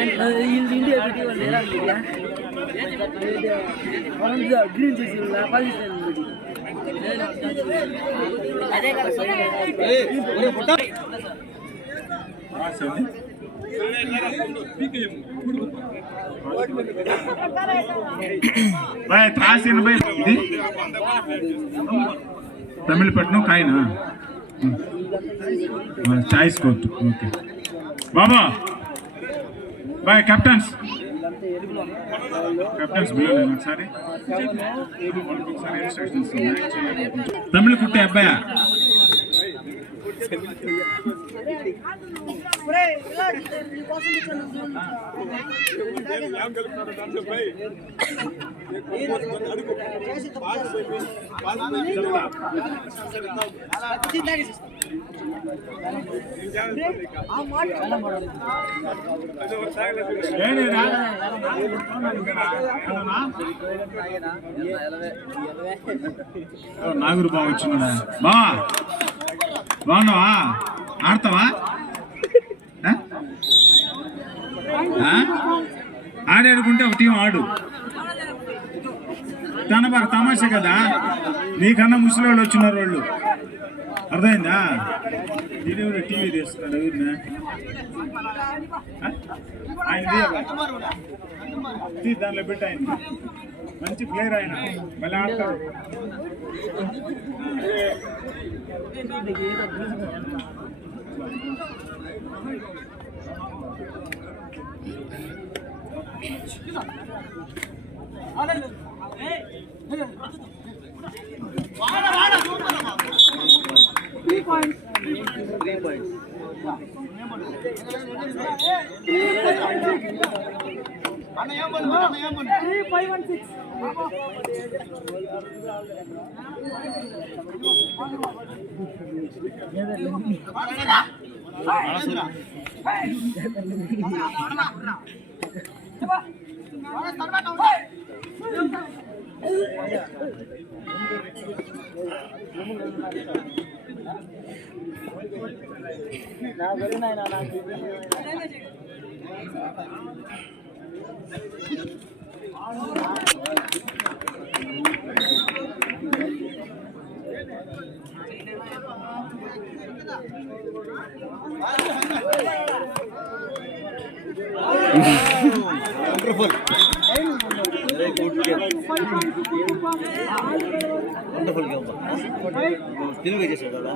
India video लेरा लिया और ग्रीन चीज पाकिस्तान अरे का ए फोटो भाई त्रासिन भाई ఇది తమిళపట్నం కాయనా చాయిస్ కోట్ ఓకే బాబా బాయ్ కెప్టెన్స్ బిలో ఒకసారి ఇన్స్ట్రక్షన్స్ తమిళ కుట్టే అబ్బాయా నాగురు బాగా వచ్చిందా బా బాగున్నావా ఆడతావా ఆడాడుకుంటే ఒక టీం ఆడు తన బాగా తమాషా కదా నీకన్నా ముసలి వాళ్ళు వచ్చినారు వాళ్ళు అర్థమైందా ఇది టీవీ తీస్తున్నాడు ఆయన దానిలో పెట్టి ఆయన మంచి ప్లేయర్ ఆయన మళ్ళీ ఆడతాడు Wonderful. Very good game. Wonderful game. Telugu చేశాడు కదా.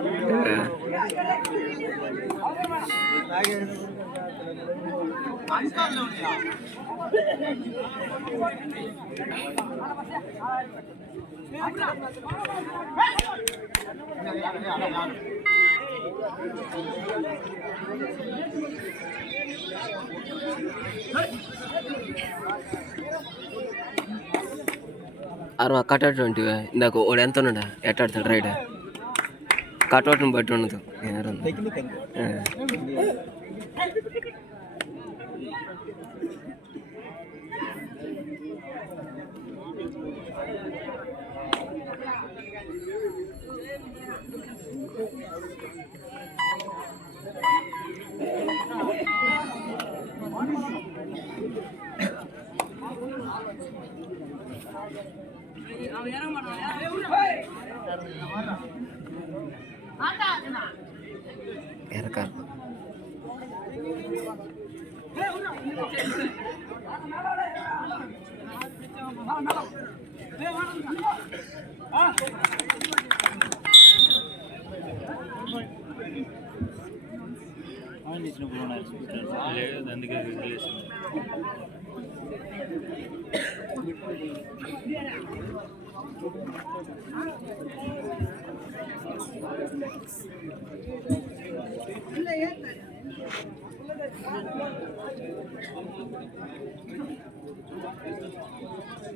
అరవై కట్అవుట్ ఇందాక వాడు ఎంత ఉన్నాడా ఎట్టాడతాడు రైడ్ కట్అవుట్ని బట్టి ఉండదు ఎరకారు అందుకే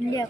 इंडिया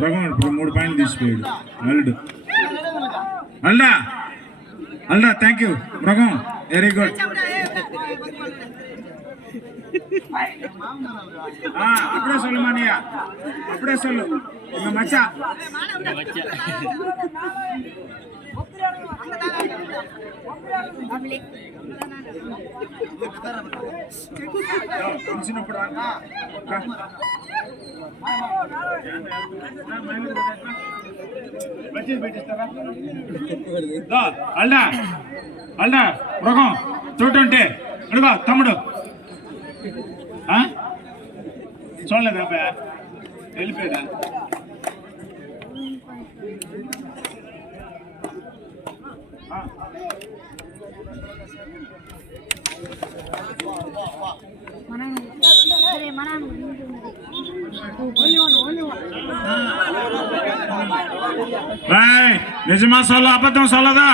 మృగం ఇప్పుడు 3 పాయింట్లు తీసిపోయాడు అల్లుడు. అల్డా థ్యాంక్ యూ మృగం, వెరీ గుడ్. అప్పుడే సొల్లు మానియా, అప్పుడే సొల్లు మచ్చా. తెలిసినప్పుడు అల్డా మృగం 220 అడుగా తమ్ముడు. చూడలేదు అబ్బాయి, వెళ్ళిపోయాడా? బాయ్ నిజమా సొల్లు అబద్ధం సొల్లదా?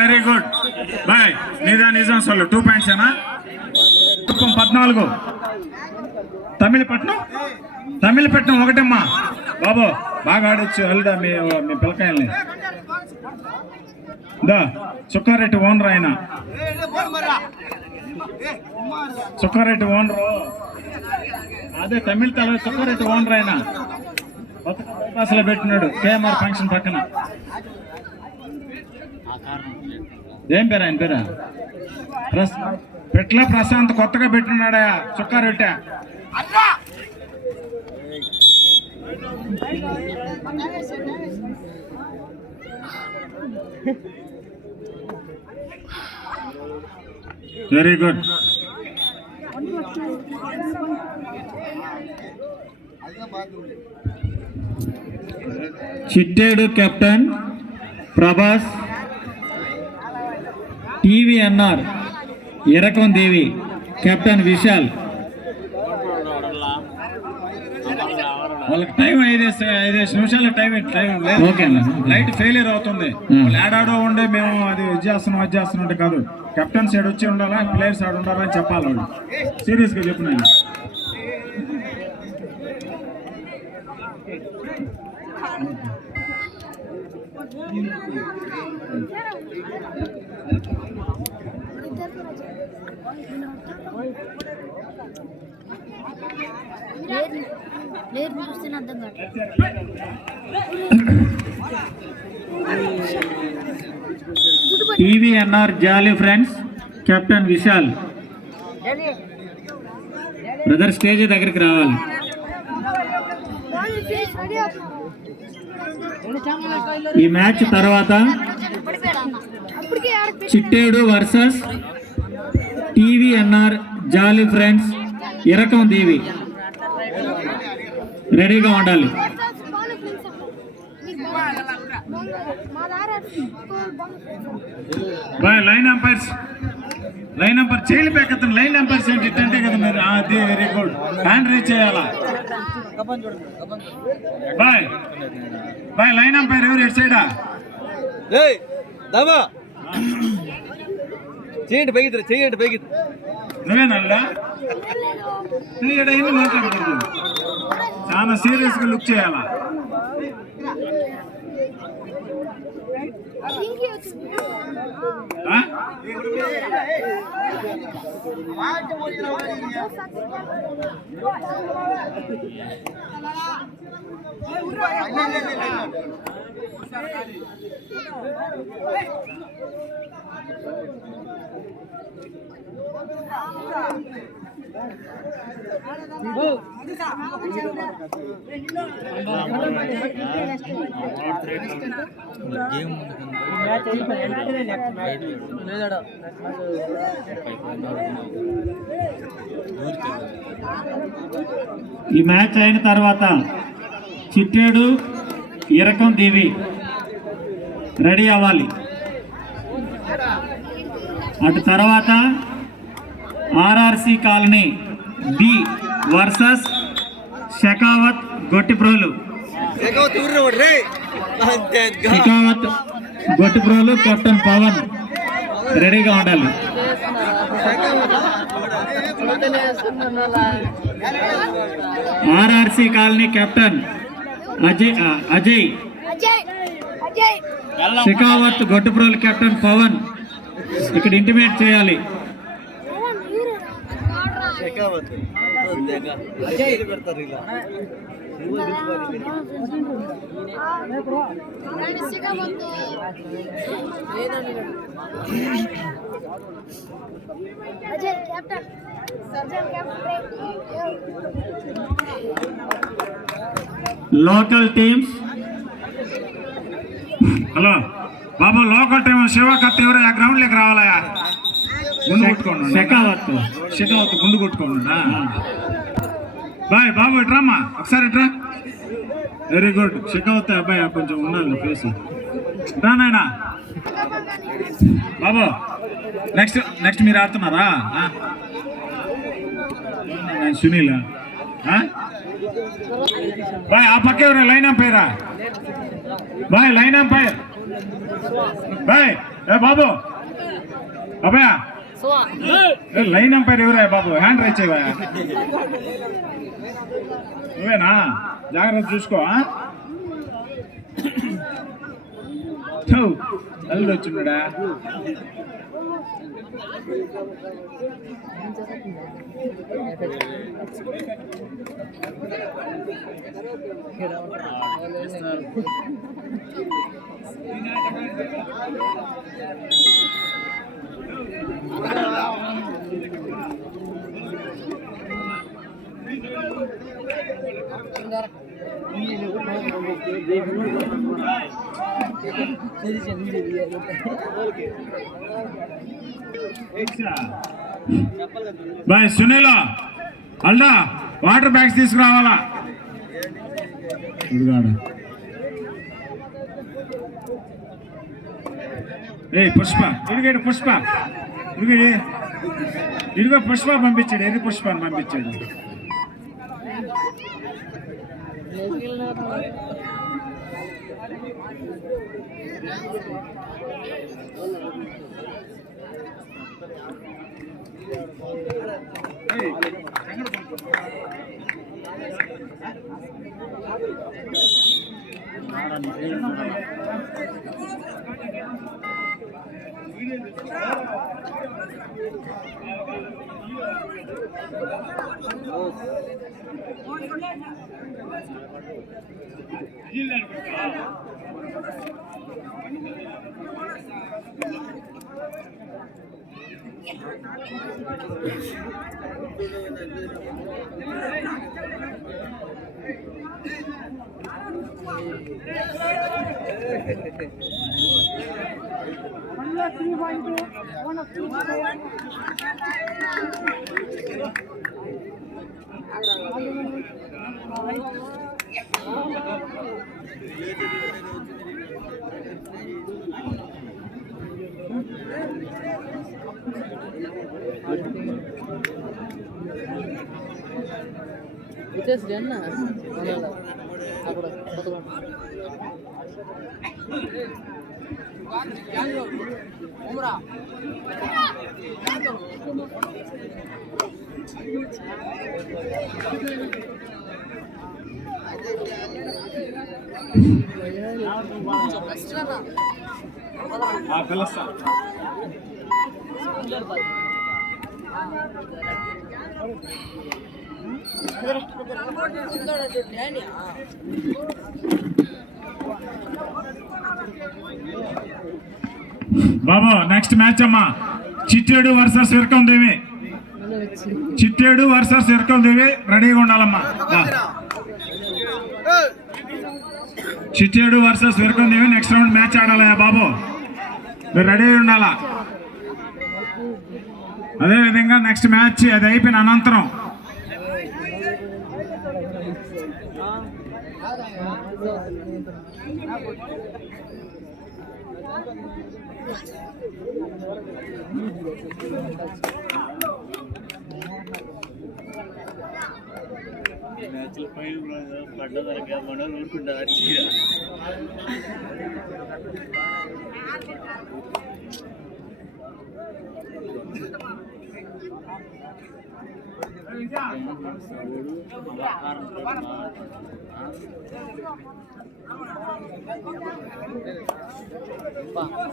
వెరీ గుడ్ బాయ్, నీదా నిజం సొల్లు. 2 పాయింట్స్ ఏనా? 14 తమిళపట్నం ఒకటమ్మా. బాబు బాగా ఆడొచ్చు అల్లుడా మీ పిల్లకాయల్ని. చుక్కారెడ్డి ఓనర్ ఆయన, చుక్కారెడ్డి ఓనరు అదే తమిళ తల చుక్కారెడ్డి ఓనర్ ఆయన బైపాస్లో పెట్టినాడు కేఎంఆర్ ఫంక్షన్ పక్కన. ఏం పేరు ఆయన పేరు? పెట్ల ప్రశాంత్ కొత్తగా పెట్టినాడా చుక్కారెడ్డి. Very good. Chittedu captain Prabhas, TVNR ఎరకం దేవి కెప్టెన్ విశాల్. వాళ్ళకి టైం 5 నిమిషాల టైం ఓకే. లైట్ ఫెయిలియర్ అవుతుంది. ఏడాడో ఉండే మేము అది చేస్తున్నాం అంటే కాదు, కెప్టెన్ సైడ్ వచ్చి ఉండాలా, ప్లేయర్స్ సైడ్ ఉండాలని చెప్పాలి. వాళ్ళు సీరియస్గా చెప్పిన TVNR jolly friends captain Vishal brother stage దగ్గరికి రావాలి. ఈ మ్యాచ్ తర్వాత Chittedu versus TVNR jolly friends ఎరకం దేవి. రెడీగా ఉండాలి. లైన్ అంపైర్ చేయలు పెక్కతాను. లైన్ అంపైర్స్ ఏంటి అంటే కదా మీరు, అది వెరీ గుడ్. హ్యాండ్ రీచ్ చేయాలా? బాయ్ లైన్ అంపైర్ ఎవరు? ఎటు సైడా? చేయండి పైకి. నువ్వేనల్లా ఇన్ని మాట్లాడకూడదు, చాలా సీరియస్గా లుక్ చేయాలా? ఈ మ్యాచ్ అయిన తర్వాత చిట్టేడు ఎరకం దేవి రెడీ అవ్వాలి. అటు తర్వాత RRC colony B versus Shekhawat Gottiprolu. Shekhawat Gottiprolu captain Pavan రెడీగా ఉండాలి. RRC colony captain Ajay, Shekhawat Gottiprolu captain Pavan ఇక్కడ ఇంటిమేట్ చేయాలి. Local teams. హలో బాబు, లోకల్ టీం శివ కత్తి ఎవరు ఆ గ్రౌండ్ లోకి రావాలా? గుండు కొట్టుకోండి. షెకావత్ గుండు కొట్టుకోండి. బాయ్ బాబు ఇట్రామ్మా, ఒకసారి ఇట్రా. Very good. షెకావత్ అబ్బాయి కొంచెం ఉండాలి ఫేస్. రానాయనా బాబు, నెక్స్ట్ మీరు ఆడుతున్నారా? సునీల్ బాయ్, ఆ పక్క ఎవరు లైన్ అంపైరా? Boy line umpire boy. ఏ బాబు అబ్బాయా, లైన్ అంపైర్ ఎవరా బాబు? హ్యాండ్ రైజ్ చేయవా? నువ్వేనా? జాగ్రత్త చూసుకో. అల్లుడు వచ్చిండా? బాయ్ సునీల్, అల్డా వాటర్ బ్యాగ్స్ తీసుకురావాలా? ఏ పుష్ప ఇడిగాడు, పుష్ప ఇదిగో పుష్ప పంపించాడు. ఎర్రి పుష్పాన్ని పంపించాడు. పిలుస్తా. బాబు నెక్స్ట్ మ్యాచ్ అమ్మా, చిట్టేడు వర్సెస్ విరకందేవి. చిట్టేడు వర్సెస్ విరకందేవి, రెడీగా ఉండాలమ్మా. Chittedu versus విరకందేవి next round match ఆడాలా బాబు, మీరు రెడీ ఉండాలా. అదేవిధంగా నెక్స్ట్ మ్యాచ్ అది అయిపోయిన అనంతరం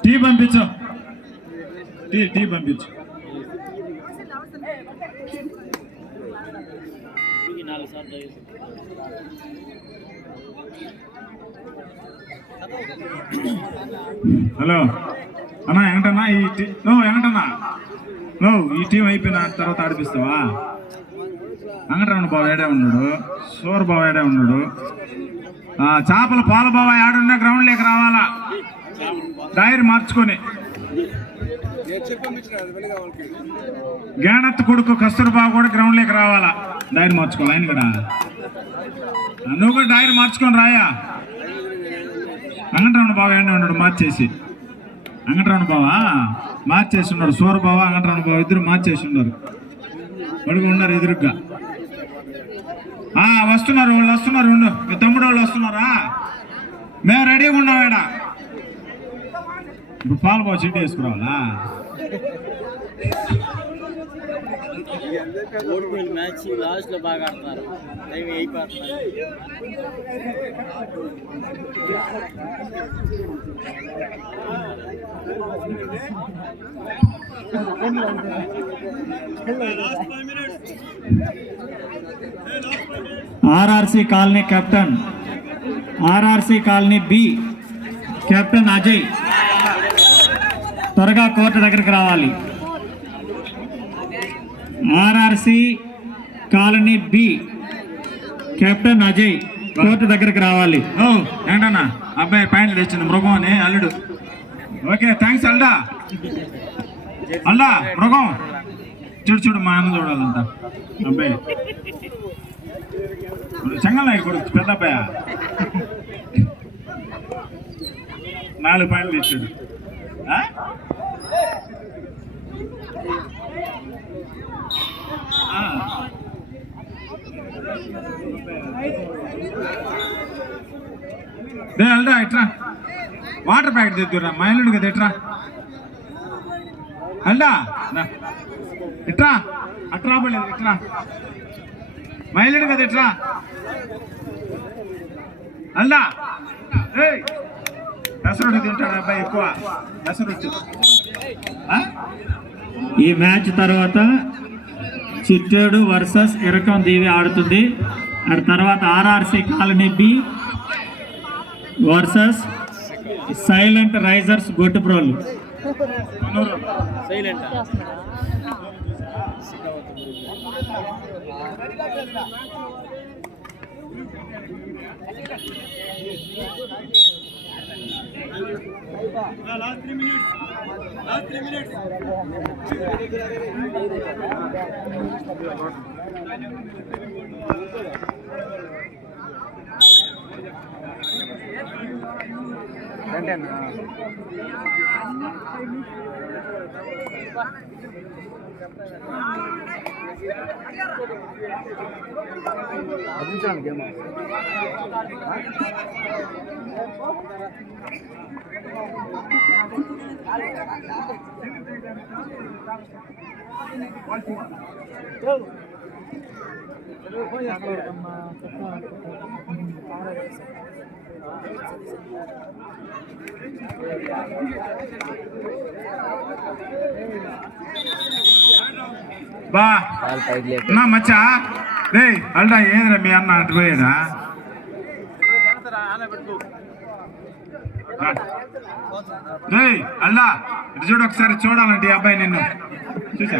టీ పంపించు, టీ పంపించు. హలో అన్నా, వెంకటన్నా వెంకటన్నా ఈ టీం అయిపోయిన తర్వాత ఆడిపిస్తావా? వెంకటరమణ బాబు ఏడే ఉన్నాడు, సూర్ బాబు ఏడే ఉన్నాడు, చేపల పాల బాబు ఆడున్నా గ్రౌండ్ లేక రావాలా, డైర్ మార్చుకొని. జ్ఞానత్ కొడుకు కస్తూర్బాబు కూడా గ్రౌండ్ లేక రావాలా, డైర్ మార్చుకోవాలి. ఆయన కూడా నువ్వు కూడా డైర్ మార్చుకొని రాయా. వెంకటరమణ బాబు ఏడే ఉన్నాడు మార్చేసి, వెంకటరమణ బావా మార్చేసి ఉన్నారు, సూర్ బావ వెంకటరమణ బాబు ఇద్దరు మార్చేసి ఉన్నారు, అడుగు ఉన్నారు ఎదురుగ్గా. వస్తున్నారు వాళ్ళు, వస్తున్నారు. మీ తమ్ముడు వాళ్ళు వస్తున్నారా? మేము రెడీగా ఉన్నాం. ఇప్పుడు పాలబాబు సీట్ వేసుకురావాలా? మ్యాచ్ లాస్ట్ లో బాగా ఆడుతున్నారు, టైం అయిపోతున్నారు. RRC colony captain, RRC colony B captain Ajay త్వరగా కోర్టు దగ్గరికి రావాలి. RRC colony B captain Ajay court దగ్గరికి రావాలి. ఏంటన్నా అబ్బాయి ప్యాంట్లు తెచ్చింది మృగం అని అల్లుడు. ఓకే థ్యాంక్స్ అల్డా. మృగం చూడు మా అన్న చూడాలంట అబ్బాయి. చెంగల్నాయ్ కొడుకు పెద్ద అబ్బాయ 4 పాయింట్లు తెచ్చాడు. అల్డా ఇట్రా, వాటర్ ప్యాకెట్ తెద్దురా మా ఇల్లుడు కదా. ఇట్రా అల్డా, ఇట్రా అట్రా పోలేదు, ఇట్రా మా ఇల్లుడు కదా. ఇట్రా అల్డా. పెసరొట్టు తింటాడు అబ్బాయి ఎక్కువ, పెసరొట్టు. ఈ మ్యాచ్ తర్వాత చిట్టేడు వర్సెస్ ఇరకం దీవి ఆడుతుంది. ఆ తర్వాత RRC colony B versus silent risers Gottuprolu. Last 3 minutes. బా నా మచ్చా రే అల్డా ఏంద్రా మీ అన్న అటు పోయేదా? రే అల్లా ఇటు చూడు ఒకసారి, చూడాలంటే ఈ అబ్బాయి నిన్ను చూసా.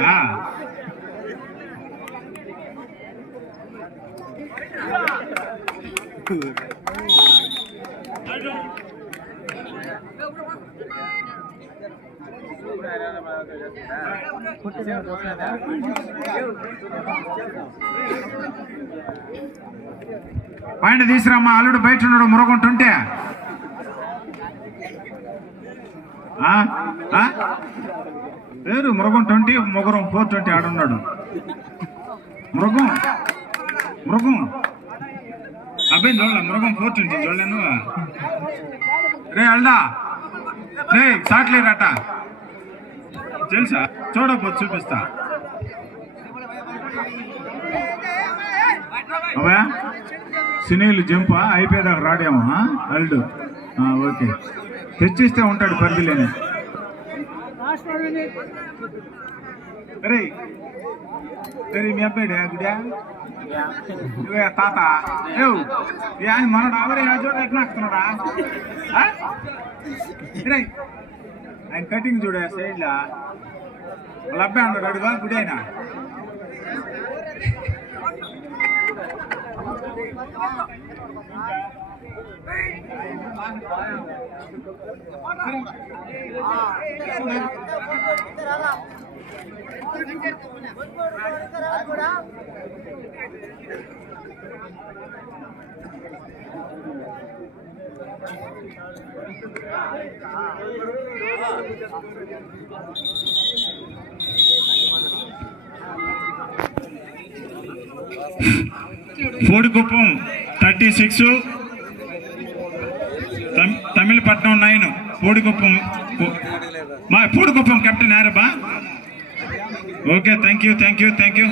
పాయింట్ తీసుకురామ్మా, అల్లుడు బయట ఉన్నాడు మురగొంటుంటే. పేరు మృగం 20 మొగరం 420 ఆడున్నాడు మృగం అబ్బాయి చూడాల మృగం 420 చూడలేను రే అల్డా రే సాట్లేరట తెలుసా చూడకపోతే చూపిస్తా అవా సినీలు జంపా అయిపోయేదాకా రాడేమో అల్డు ఓకే తెచ్చిస్తే ఉంటాడు పరిధిలేని రే మీ అబ్బాయి గుడ్యా తాత మనడు అవరే చూడ ఎట్నాస్తున్నాడా ఆయన కటింగ్ చూడ సైడ్లా వాళ్ళ అబ్బాయి అన్నాడు అడుగా గుడి అయినా పూడికుప్పం 36 Tamilapatnam 9 పూడికుప్పం captain యారబ్బా okay thank you